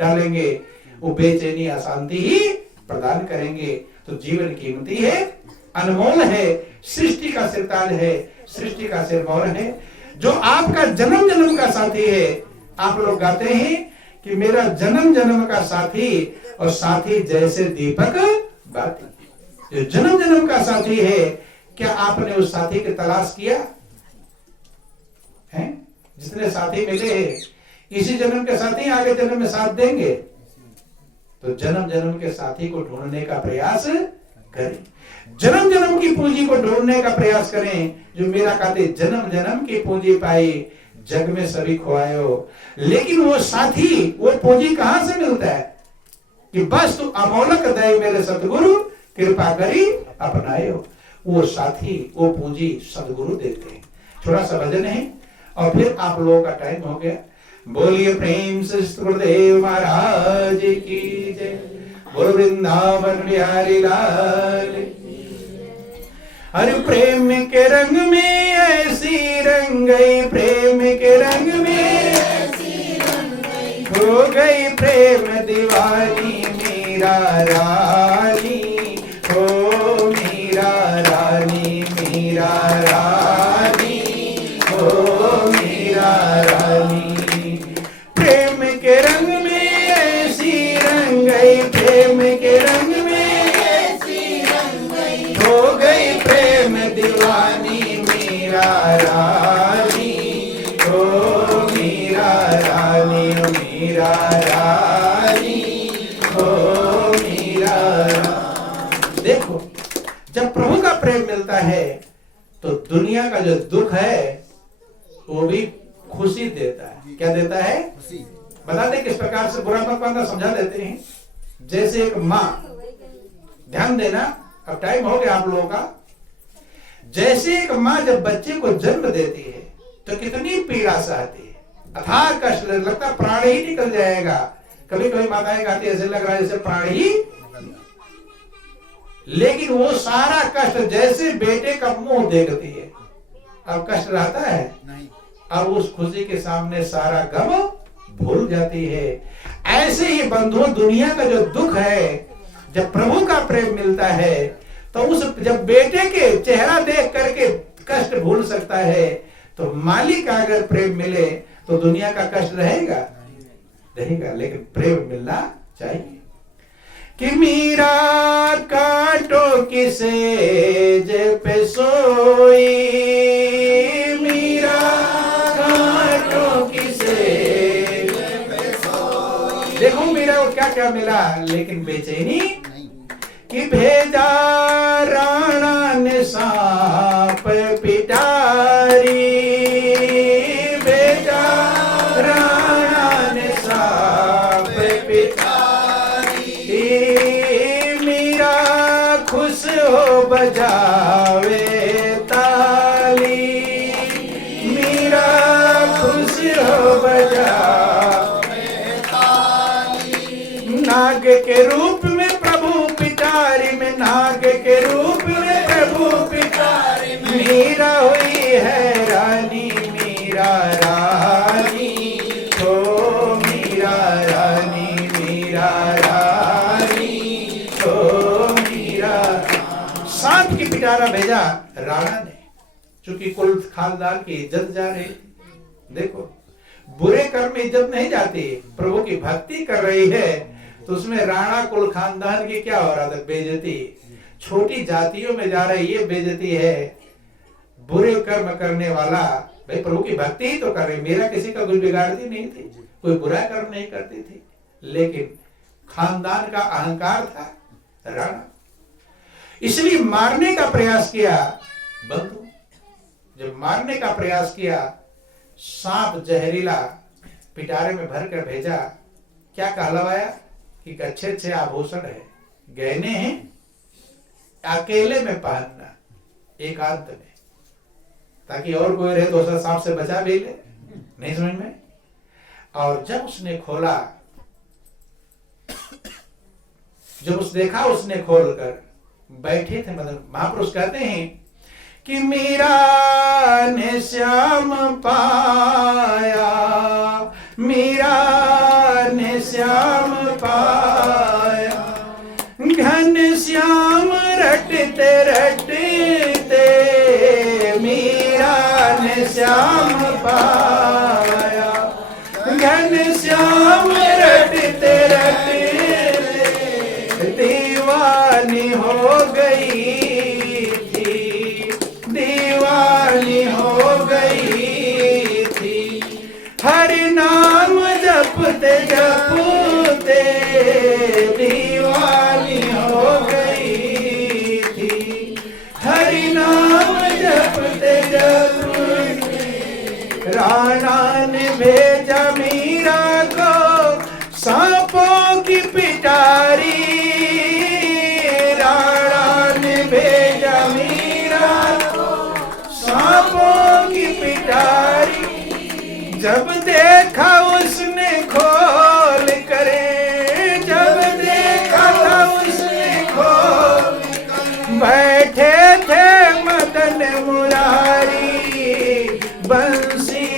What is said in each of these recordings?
डालेंगे, वो बेचैनी अशांति ही प्रदान करेंगे। तो जीवन कीमती है, अनमोल है, सृष्टि का सिरताज है, सृष्टि का सिरमौर है, जो आपका जन्म जन्म का साथी है। आप लोग गाते हैं कि मेरा जन्म जन्म का साथी, और साथी जैसे दीपक बाती। जो जन्म जन्म का साथी है, क्या आपने उस साथी की तलाश किया है? जितने साथी मिले हैं, इसी जन्म के साथी आगे जन्म में साथ देंगे। तो जन्म जन्म के साथी को ढूंढने का प्रयास करें, जन्म जन्म की पूंजी को ढूंढने का प्रयास करें। जो मेरा कहते जन्म जन्म की पूंजी पाई, जग में सभी खोआयो। लेकिन वो साथी, वो पूंजी कहां से मिलता है? कि बस तू अमोलक दय मेरे सतगुरु, कृपा करी अपनायो। वो साथी, वो पूंजी सतगुरु देते हैं। थोड़ा सा भजन है और फिर आप लोगों का टाइम हो गया। बोलिए प्रेम से गुरुदेव महाराज की जय। बोल वृंदावन बिहारी लाल। हर प्रेम के रंग में ऐसी रंग गई, प्रेम के रंग में ऐसी रंग गई, हो गई प्रेम दीवानी मीरा रानी, हो मीरा रानी, मीरा रानी, हो मीरा रानी। प्रेम के रंग में ऐसी रंग गई, प्रेम के रंग में ऐसी रंग गई, हो गई प्रेम दीवानी मीरा रानी, हो मीरा रानी, मीरा रानी, हो मीरा रानी। देखो, जब प्रभु का प्रेम मिलता है तो दुनिया का जो दुख है वो भी खुशी देता है। क्या देता है? बताते किस प्रकार से, बुरा मत मानना, समझा देते हैं। जैसे एक माँ, ध्यान देना, अब टाइम हो गया आप लोगों का। जैसे एक माँ जब बच्चे को जन्म देती है तो कितनी पीड़ा सहती है, अथाह कष्ट लगता, प्राण ही निकल जाएगा। कभी कभी माताएं कहती है ऐसे लग रहा है जैसे प्राण ही, लेकिन वो सारा कष्ट जैसे बेटे का मुंह देखती है, अब कष्ट रहता है नहीं, अब उस खुशी के सामने सारा गम भूल जाती है। ऐसे ही बंधुओं, दुनिया का जो दुख है, जब प्रभु का प्रेम मिलता है तो उस, जब बेटे के चेहरा देख करके कष्ट भूल सकता है, तो मालिक का अगर प्रेम मिले तो दुनिया का कष्ट रहेगा रहेगा, लेकिन प्रेम मिलना चाहिए। कि मीरा काटो की सेज पे सोई, मीरा काटो की सेज पे सोई। देखो मीरा को क्या क्या मिला, लेकिन बेचैनी कि भेजा राणा ने सांप पिटारी, भेजा राणा ने सांप पिटारी। मीरा खुश हो बजावे ताली, मीरा खुश हो बजावे ताली। नाग के रूप में प्रभु पिटारी में, नाग के रूप में प्रभु पिटारी में, मीरा हुई है रानी, मीरा रानी, ओ मीरा रानी, मीरा रानी, ओ मीरा। सांप की पिटारा भेजा राणा ने, चूंकि कुल खानदान की इज्जत जा रही। देखो, बुरे कर्म में इज्जत नहीं जाती, प्रभु की भक्ति कर रही है तो उसमें राणा कुल खानदान की क्या हो रहा था? बेइज्जती। छोटी जातियों में जा रही ये बेइज्जती है। बुरे कर्म करने वाला, भाई प्रभु की भक्ति ही तो कर रही, मेरा किसी का कुछ बिगाड़ती नहीं थी, कोई बुरा कर्म नहीं करती थी, लेकिन खानदान का अहंकार था राणा, इसलिए मारने का प्रयास किया। बंधु, जब मारने का प्रयास किया, सांप जहरीला पिटारे में भर कर भेजा। क्या कहलवाया कि अच्छे अच्छे आभूषण है, गहने हैं, अकेले में पहनना, एकांत में, ताकि और कोई रहे तो सांप से बचा भी ले। नहीं समझ में? और जब उसने खोला, जब उसने देखा, उसने खोल कर बैठे थे, मतलब महापुरुष कहते हैं कि मीरा ने श्याम पाया, मीरा ने श्याम पाया, घन श्याम रटते रटते मीरा ने श्याम पाया, घन श्याम रटते रटते दीवानी हो गई थी, दीवानी हो गई थी। हरि नाम जपते जपते दीवानी हो गई थी, हरि नाम जपते जपते। राणा ने भेजा मीरा को सांपों की पिटारी, राणा ने भेजा मीरा को सांपों की पिटारी। जब देखा उसने खोल करे, जब देखा था उसने खोल, बैठे थे मदन मुरारी, बंसी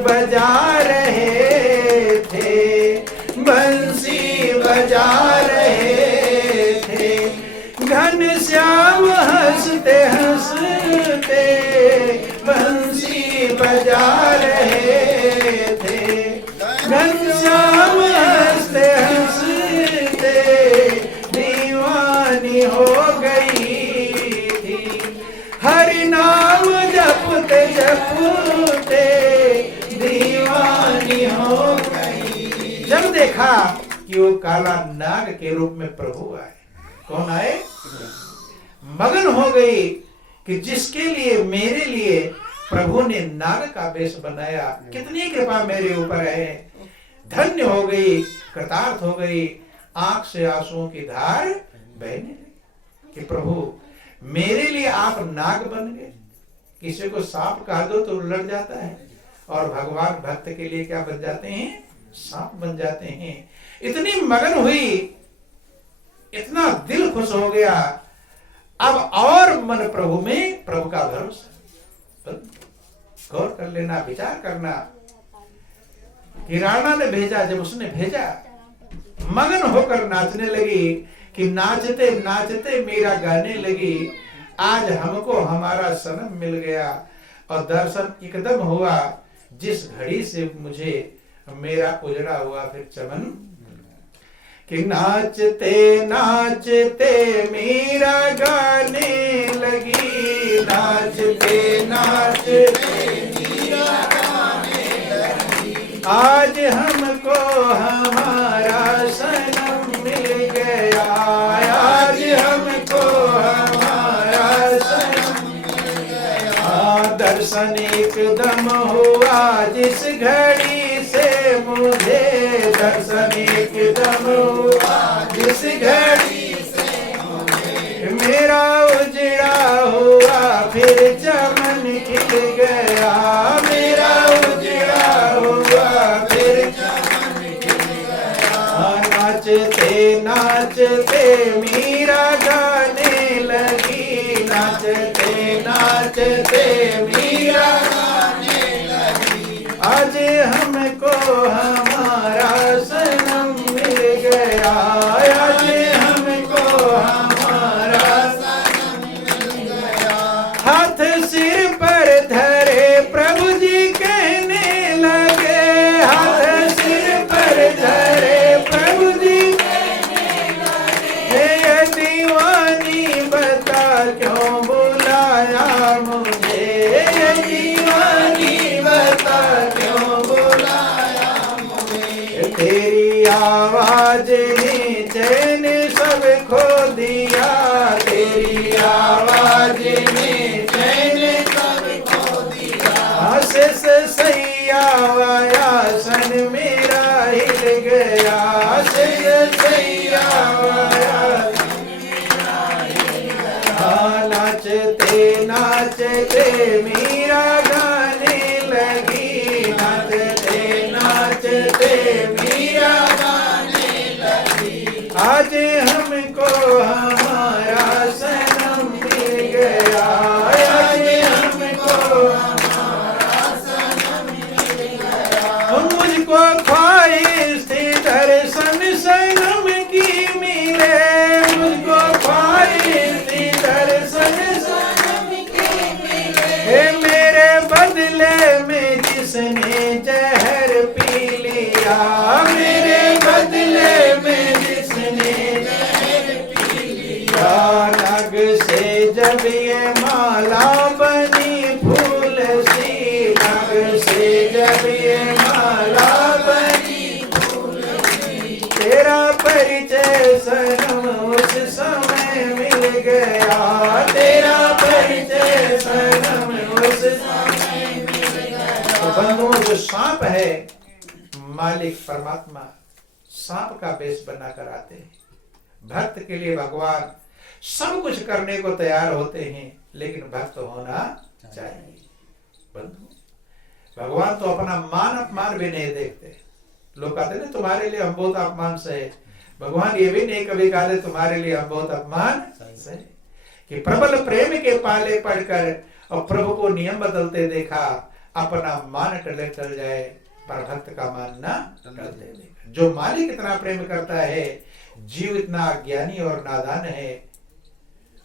बजा रहे थे, बंसी बजा रहे थे। घन श्याम हंसते हंसते बंसी बजा रहे थे, घन श्याम हंसते हंसते दीवानी हो गई थी। हरि नाम जपते जपते दीवानी हो गई। जब देखा कि वो काला नाग के रूप में प्रभु आए, कौन आए? मगन हो गई कि जिसके लिए, मेरे लिए प्रभु ने नाग का वेश बनाया, कितनी कृपा मेरे ऊपर है। धन्य हो गई, कृतार्थ हो गई, आंख से आंसुओं की धार बहने लगी कि प्रभु मेरे लिए आप नाग बन गए। किसी को सांप कह दो तो लड़ जाता है, और भगवान भक्त के लिए क्या बन जाते हैं? सांप बन जाते हैं। इतनी मगन हुई, इतना दिल खुश हो गया। अब और मन प्रभु में, प्रभु का भरोसा। गौर कर लेना, विचार करना कि राणा ने भेजा, जब उसने भेजा मगन होकर नाचने लगी कि नाचते नाचते मीरा गाने लगी, आज हमको हमारा सनम मिल गया। और दर्शन एकदम हुआ, जिस घड़ी से मुझे मेरा उजड़ा हुआ फिर चमन। कि नाचते नाचते मीरा गाने लगी, नाचते नाचते मीरा गाने लगी। आज हमको हमारा सनम मिल गया, आज हमको हमारा सनम मिल गया। दर्शन एकदम हुआ जिस घड़ी से मुझे, दर्शन एकदम हुआ जिस घड़ी से मुझे, मेरा उजड़ा हुआ फिर चमन खिल गया, मेरा उजड़ा हुआ फिर चमन खिल गया। नाचते नाचते मीरा गाने लगी, नाचते नाचते मीरा गाने लगी। आज हमको हमारा सनम मिल गया, आज हमको हमारा सनम मिल गया। हाथ सिर पर धरे प्रभु जी कहने लगे, हाथ सिर पर धरे प्रभु जी कहने लगे। ये दीवानी बता क्यों बुलाया मुझे, ये दीवानी बता क्यों बुलाया मुझे। तेरी आवाज ने चैन सब खो दिया, तेरी आवाज ने चैन सब खो दिया। शेष सैया वाया सन मेरा हिल गया, शेष सैया वाया सन मेरा हिल गया। नाचते नाचते मीरा गाने लगी, नाचते नाचते मीरा गाने लगी। आज हमको हमारा सनम मिल गया, आज हमको हमारा सनम मिल गया। मुझको परिचय सनम उस समय मिल गया, तेरा परिचय सनम उस समय मिल गया। तो बंधुओं, जो सांप है, मालिक परमात्मा सांप का वेश बनाकर आते हैं। भक्त के लिए भगवान सब कुछ करने को तैयार होते हैं, लेकिन भक्त होना चाहिए। बंधु, भगवान तो अपना मान अपमान भी नहीं देखते। लोग कहते हैं तुम्हारे लिए हम बहुत अपमान सहे, भगवान ये भी नहीं कभी कहते तुम्हारे लिए हम बहुत अपमान सहे। कि प्रबल प्रेम के पाले पढ़कर और प्रभु को नियम बदलते देखा, अपना मान टले चल जाए पर भक्त का मान ना टलते देखा। जो मालिक इतना प्रेम करता है, जीव इतना ज्ञानी और नादान है,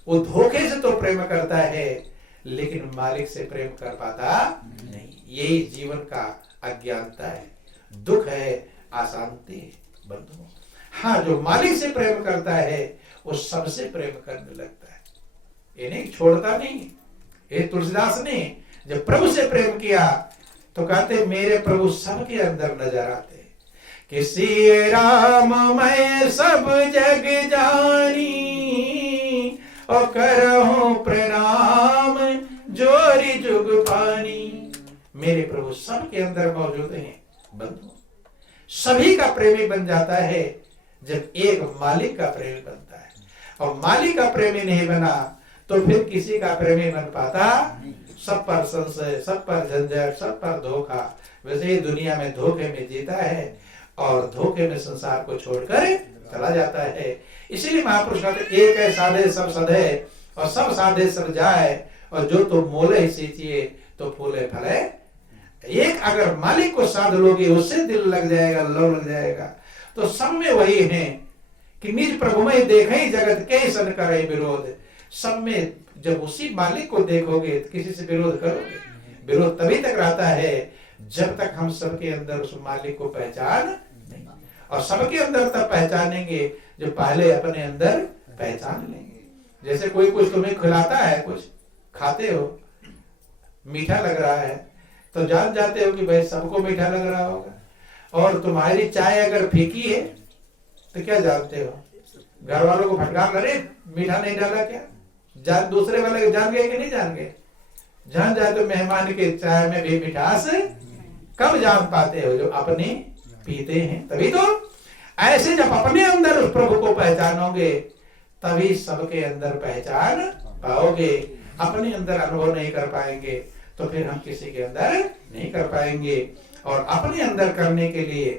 वो धोखे से तो प्रेम करता है लेकिन मालिक से प्रेम कर पाता नहीं। यही जीवन का अज्ञानता है, दुख है, अशांति है। बंधुओं, हाँ, जो मालिक से प्रेम करता है वो सबसे प्रेम करने लगता है, ये नहीं छोड़ता नहीं। ये तुलसीदास ने जब प्रभु से प्रेम किया तो कहते मेरे प्रभु सबके अंदर नजर आते। किसी राम मैं सब जग जानी, और करहूं प्रणाम जोरी जुग पानी। मेरे प्रभु सबके अंदर मौजूद हैं। बंधु, सभी का प्रेमी बन जाता है जब एक मालिक का प्रेमी बनता है, और मालिक का प्रेमी नहीं बना तो फिर किसी का प्रेमी बन पाता। सब पर संशय, सब पर झंझट, सब पर धोखा। वैसे ही दुनिया में धोखे में जीता है और धोखे में संसार को छोड़कर चला जाता है। इसीलिए महापुरुष कहते एक है साधे सब सधे, और सब साधे सब जाए, और जो तो मोले सींचिए तो फूले फले। एक अगर मालिक को साध लोगे, उससे दिल लग जाएगा, लो लग जाएगा। तो सब में वही है कि निज प्रभु में देखे जगत के सन करे विरोध। सब में जब उसी मालिक को देखोगे तो किसी से विरोध करोगे? विरोध तभी तक रहता है जब तक हम सबके अंदर उस मालिक को पहचान नहीं, और सबके अंदर तब पहचानेंगे जो पहले अपने अंदर पहचान लेंगे। जैसे कोई कुछ तुम्हें खिलाता है, कुछ खाते हो, मीठा लग रहा है तो जान जाते हो कि भाई सबको मीठा लग रहा होगा। और तुम्हारी चाय अगर फीकी है तो क्या जानते हो, घर वालों को फटकार करे मीठा नहीं डाला क्या, जान दूसरे वाले जान गए कि नहीं जान गए? जान जाए तो मेहमान के चाय में भी मिठास कब जान पाते हो, जो अपने पीते हैं। तभी तो ऐसे जब अपने अंदर उस प्रभु को पहचानोगे तभी सबके अंदर पहचान पाओगे। अपने अंदर अनुभव नहीं कर पाएंगे तो फिर हम किसी के अंदर नहीं कर पाएंगे। और अपने अंदर करने के लिए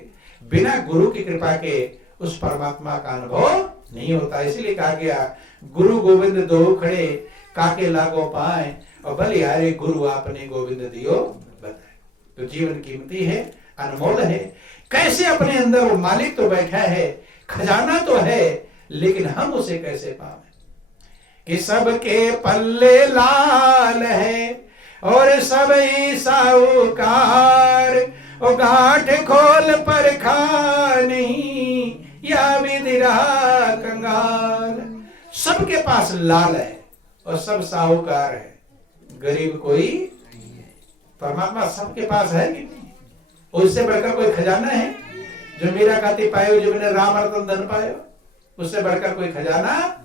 बिना गुरु की कृपा के उस परमात्मा का अनुभव नहीं होता। इसलिए कहा गया गुरु गोविंद दो खड़े, काके लागो पाए, और बलिहारे गुरु आपने गोविंद दियो बताए। तो जीवन कीमती है, अनमोल है। कैसे अपने अंदर वो मालिक तो बैठा है, खजाना तो है, लेकिन हम उसे कैसे पावे? कि सबके पल्ले लाल है और सब ही साहूकार, और गांठ खोल पर खा नहीं या विधि रहा कंगाल। सबके पास लाल है और सब साहूकार है, गरीब कोई परमात्मा सबके पास है कि नहीं? उससे बढ़कर कोई खजाना है? जो मेरा खाती पायो, जो मैंने राम रतन धन पायो, उससे बढ़कर कोई खजाना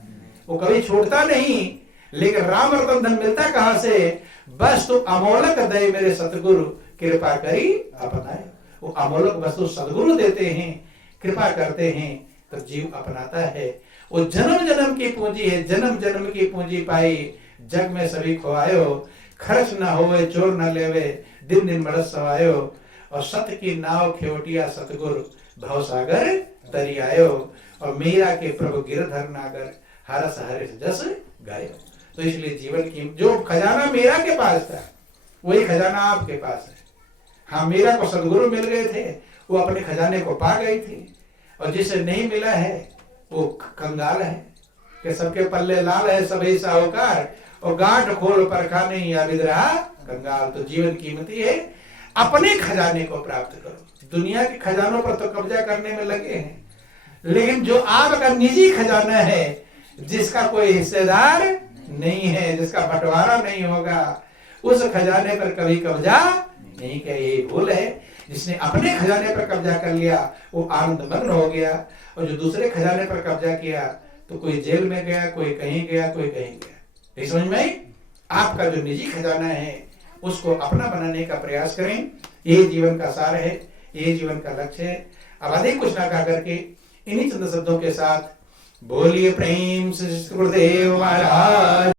वो कभी छूटता नहीं। लेकिन राम रतन धन मिलता कहां से? बस तो अमोलक दे मेरे सतगुरु कृपा करी अपनाए। वो अमोलक वस्तु सदगुरु देते हैं, कृपा करते हैं तो जीव अपनाता है। वो जन्म जन्म की पूंजी है, जन्म जन्म की पूंजी पाई, जग में सभी खोआयो, खर्च न होवे चोर न लेवे, दिन दिन मरस सवायो, और सत की नाव खेवटिया सतगुरु भव सागर तरी आयो, और मीरा के प्रभु गिरधर नागर हरस हरिस जस गायो। तो इसलिए जीवन की जो खजाना मीरा के पास था वही खजाना आपके पास है। हाँ, मीरा को सदगुरु मिल गए थे, वो अपने खजाने को पा गई थी, और जिसे नहीं मिला है वो कंगाल है कि सबके पल्ले लाल है सभी साहूकार, और गांठ खोल पर खाने या विद्रहा कंगाल। तो जीवन कीमती है, अपने खजाने को प्राप्त करो। दुनिया के खजानों पर तो कब्जा करने में लगे हैं, लेकिन जो आपका निजी खजाना है, जिसका कोई हिस्सेदार नहीं है, जिसका बंटवारा नहीं होगा, उस खजाने पर कभी कब्जा नहीं किया। यही भूल है। जिसने अपने खजाने पर कब्जा कर लिया वो आनंद मग्न हो गया, और जो दूसरे खजाने पर कब्जा किया तो कोई जेल में गया, कोई कहीं गया, कोई कहीं गया। नहीं समझ में आई? आपका जो निजी खजाना है उसको अपना बनाने का प्रयास करें। ये जीवन का सार है, ये जीवन का लक्ष्य है। अब अधिक कुछ ना कहा करके इन्हीं चंद शब्दों के साथ बोलिए प्रेम से गुरुदेव महाराज।